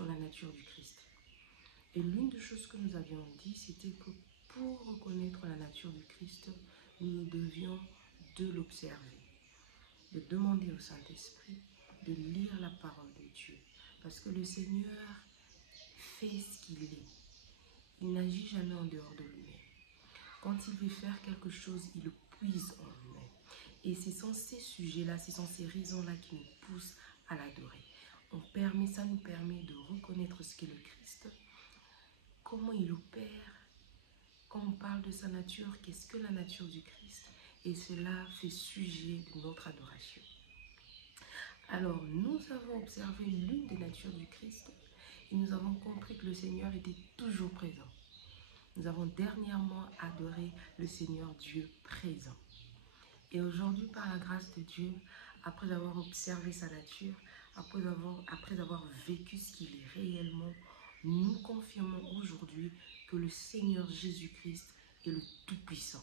sur la nature du Christ. Et l'une des choses que nous avions dit, c'était que pour reconnaître la nature du Christ, nous devions de l'observer, de demander au Saint-Esprit de lire la parole de Dieu. Parce que le Seigneur fait ce qu'il est. Il n'agit jamais en dehors de lui-même. Quand il veut faire quelque chose, il le puise en lui-même. Et ce sont ces sujets-là, ce sont ces raisons-là qui nous poussent à l'adorer. Ça nous permet de reconnaître ce qu'est le Christ, comment il opère. Quand on parle de sa nature, qu'est-ce que la nature du Christ? Et cela fait sujet de notre adoration. Alors, nous avons observé l'une des natures du Christ et nous avons compris que le Seigneur était toujours présent. Nous avons dernièrement adoré le Seigneur Dieu présent. Et aujourd'hui, par la grâce de Dieu, après avoir observé sa nature, après avoir vécu ce qu'il est réellement, nous confirmons aujourd'hui que le Seigneur Jésus-Christ est le Tout-Puissant.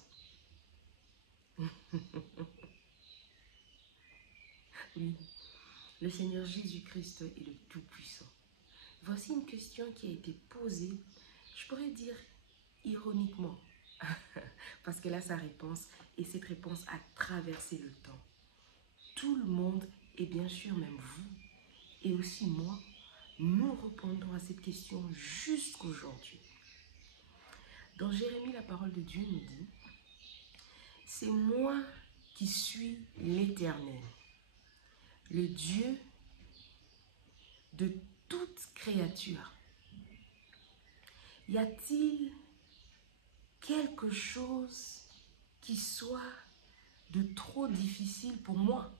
Oui, le Seigneur Jésus-Christ est le Tout-Puissant. Voici une question qui a été posée, je pourrais dire ironiquement, parce qu'elle a sa réponse et cette réponse a traversé le temps. Tout le monde, et bien sûr même vous, et aussi moi, nous répondons à cette question jusqu'aujourd'hui. Dans Jérémie, la parole de Dieu nous dit « C'est moi qui suis l'Éternel, le Dieu de toute créature. Y a-t-il quelque chose qui soit de trop difficile pour moi ?»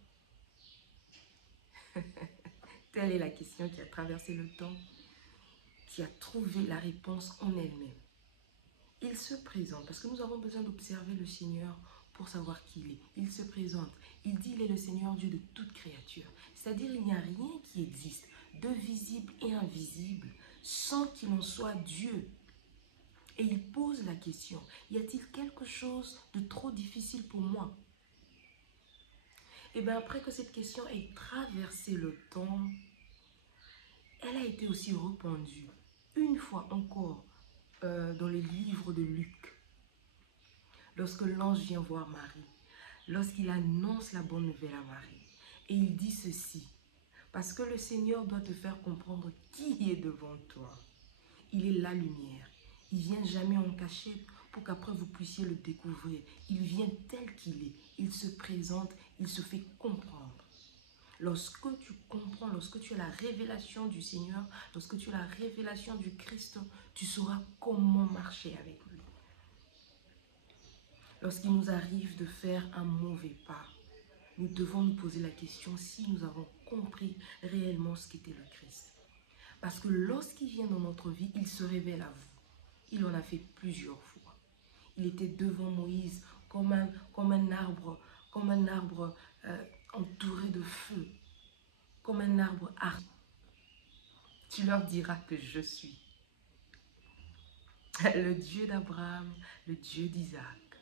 Telle est la question qui a traversé le temps, qui a trouvé la réponse en elle-même. Il se présente, parce que nous avons besoin d'observer le Seigneur pour savoir qui il est. Il se présente, il dit il est le Seigneur Dieu de toute créature. C'est-à-dire il n'y a rien qui existe de visible et invisible sans qu'il en soit Dieu. Et il pose la question, y a-t-il quelque chose de trop difficile pour moi? Et bien après que cette question ait traversé le temps, elle a été aussi répandue une fois encore dans le livre de Luc. Lorsque l'ange vient voir Marie, lorsqu'il annonce la bonne nouvelle à Marie, et il dit ceci, parce que le Seigneur doit te faire comprendre qui est devant toi. Il est la lumière. Il ne vient jamais en cachette pour qu'après vous puissiez le découvrir. Il vient tel qu'il est. Il se présente, il se fait comprendre. Lorsque tu comprends, lorsque tu as la révélation du Seigneur, lorsque tu as la révélation du Christ, tu sauras comment marcher avec lui. Lorsqu'il nous arrive de faire un mauvais pas, nous devons nous poser la question si nous avons compris réellement ce qu'était le Christ. Parce que lorsqu'il vient dans notre vie, il se révèle à vous. Il en a fait plusieurs fois. Il était devant Moïse comme un arbre entouré de feu, comme un arbre ardent. Tu leur diras que je suis le Dieu d'Abraham, le Dieu d'Isaac.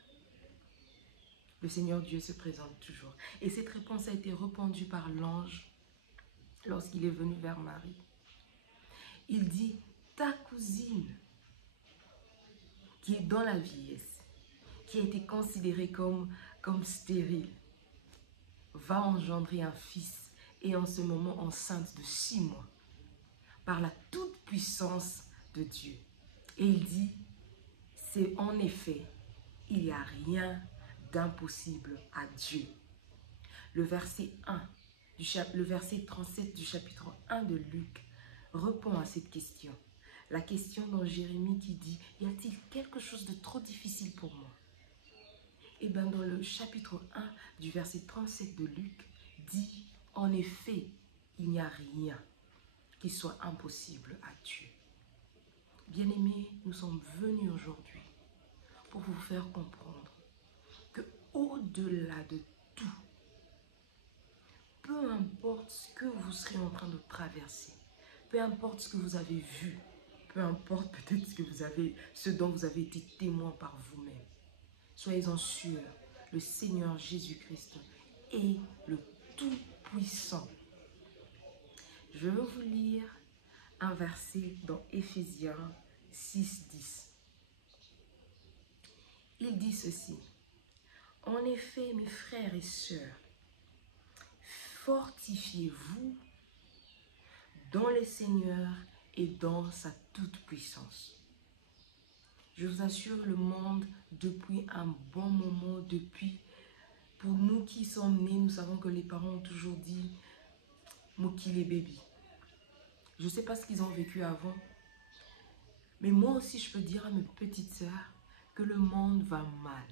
Le Seigneur Dieu se présente toujours. Et cette réponse a été répandue par l'ange lorsqu'il est venu vers Marie. Il dit, ta cousine, qui est dans la vieillesse, qui a été considérée comme stérile, va engendrer un fils et en ce moment enceinte de 6 mois, par la toute-puissance de Dieu. Et il dit, c'est en effet, il n'y a rien d'impossible à Dieu. Le verset 37 du chapitre 1 de Luc répond à cette question. La question dans Jérémie qui dit, y a-t-il quelque chose de trop difficile pour moi? Et bien dans le chapitre 1 du verset 37 de Luc dit, en effet, il n'y a rien qui soit impossible à Dieu. Bien-aimés, nous sommes venus aujourd'hui pour vous faire comprendre que au-delà de tout, peu importe ce que vous serez en train de traverser, peu importe ce que vous avez vu, peu importe peut-être ce dont vous avez été témoin par vous-même, soyez-en sûrs, le Seigneur Jésus-Christ est le Tout-Puissant. Je veux vous lire un verset dans Éphésiens 6, 10. Il dit ceci: en effet, mes frères et sœurs, fortifiez-vous dans le Seigneur et dans sa toute-puissance. Je vous assure, le monde, depuis un bon moment, pour nous qui sommes nés, nous savons que les parents ont toujours dit « Mokile baby ». Je ne sais pas ce qu'ils ont vécu avant, mais moi aussi je peux dire à mes petites sœurs que le monde va mal.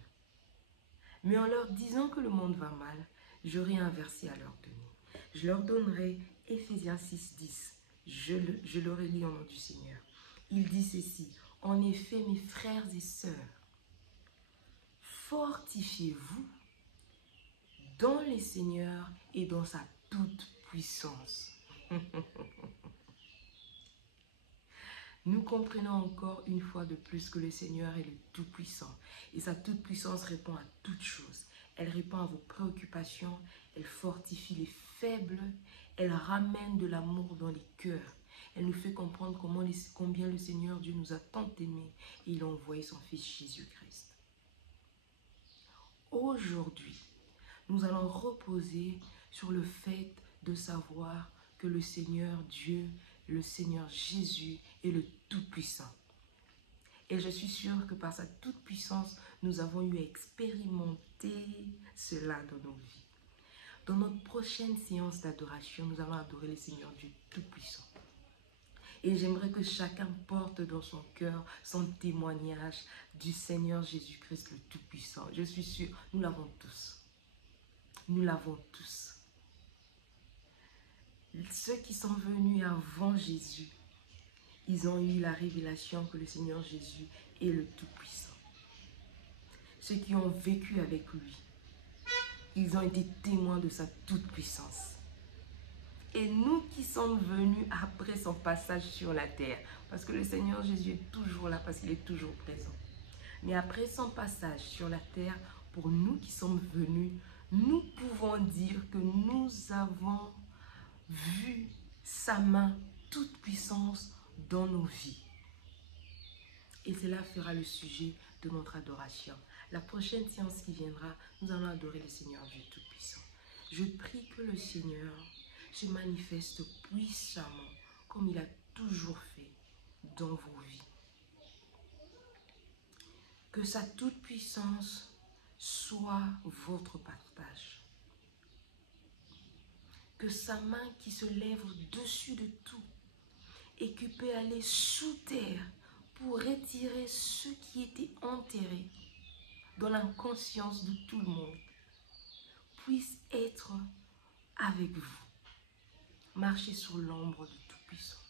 Mais en leur disant que le monde va mal, j'aurai un verset à leur donner. Je leur donnerai Éphésiens 6, 10. Je leur lis au nom du Seigneur. Il dit ceci: en effet, mes frères et sœurs, fortifiez-vous dans les Seigneurs et dans sa toute puissance. Nous comprenons encore une fois de plus que le Seigneur est le Tout-Puissant et sa toute-puissance répond à toutes choses. Elle répond à vos préoccupations, elle fortifie les faibles, elle ramène de l'amour dans les cœurs. Elle nous fait comprendre combien le Seigneur Dieu nous a tant aimés et il a envoyé son Fils Jésus-Christ. Aujourd'hui, nous allons reposer sur le fait de savoir que le Seigneur Dieu, le Seigneur Jésus est le Tout-Puissant. Et je suis sûre que par sa toute-puissance, nous avons eu à expérimenter cela dans nos vies. Dans notre prochaine séance d'adoration, nous allons adorer le Seigneur Dieu Tout-Puissant. Et j'aimerais que chacun porte dans son cœur son témoignage du Seigneur Jésus-Christ le Tout-Puissant. Je suis sûre, nous l'avons tous. Nous l'avons tous. Ceux qui sont venus avant Jésus, ils ont eu la révélation que le Seigneur Jésus est le Tout-Puissant. Ceux qui ont vécu avec lui, ils ont été témoins de sa toute-puissance. Et nous qui sommes venus après son passage sur la terre, parce que le Seigneur Jésus est toujours là, parce qu'il est toujours présent. Mais après son passage sur la terre, pour nous qui sommes venus, nous pouvons dire que nous avons vu sa main toute puissance dans nos vies. Et cela fera le sujet de notre adoration. La prochaine séance qui viendra, nous allons adorer le Seigneur Dieu Tout-Puissant. Je prie que le Seigneur se manifeste puissamment comme il a toujours fait dans vos vies. Que sa toute-puissance soit votre partage. Que sa main qui se lève au-dessus de tout et qui peut aller sous terre pour retirer ceux qui étaient enterrés dans l'inconscience de tout le monde, puisse être avec vous. Marchez sur l'ombre du Tout-Puissant.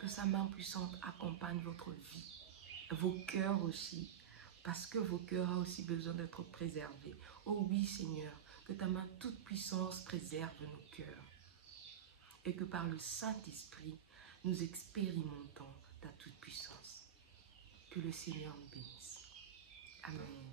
Que sa main puissante accompagne votre vie, vos cœurs aussi, parce que vos cœurs ont aussi besoin d'être préservés. Oh oui, Seigneur, que ta main toute puissance préserve nos cœurs et que par le Saint-Esprit, nous expérimentons ta toute puissance. Que le Seigneur nous bénisse. Amen.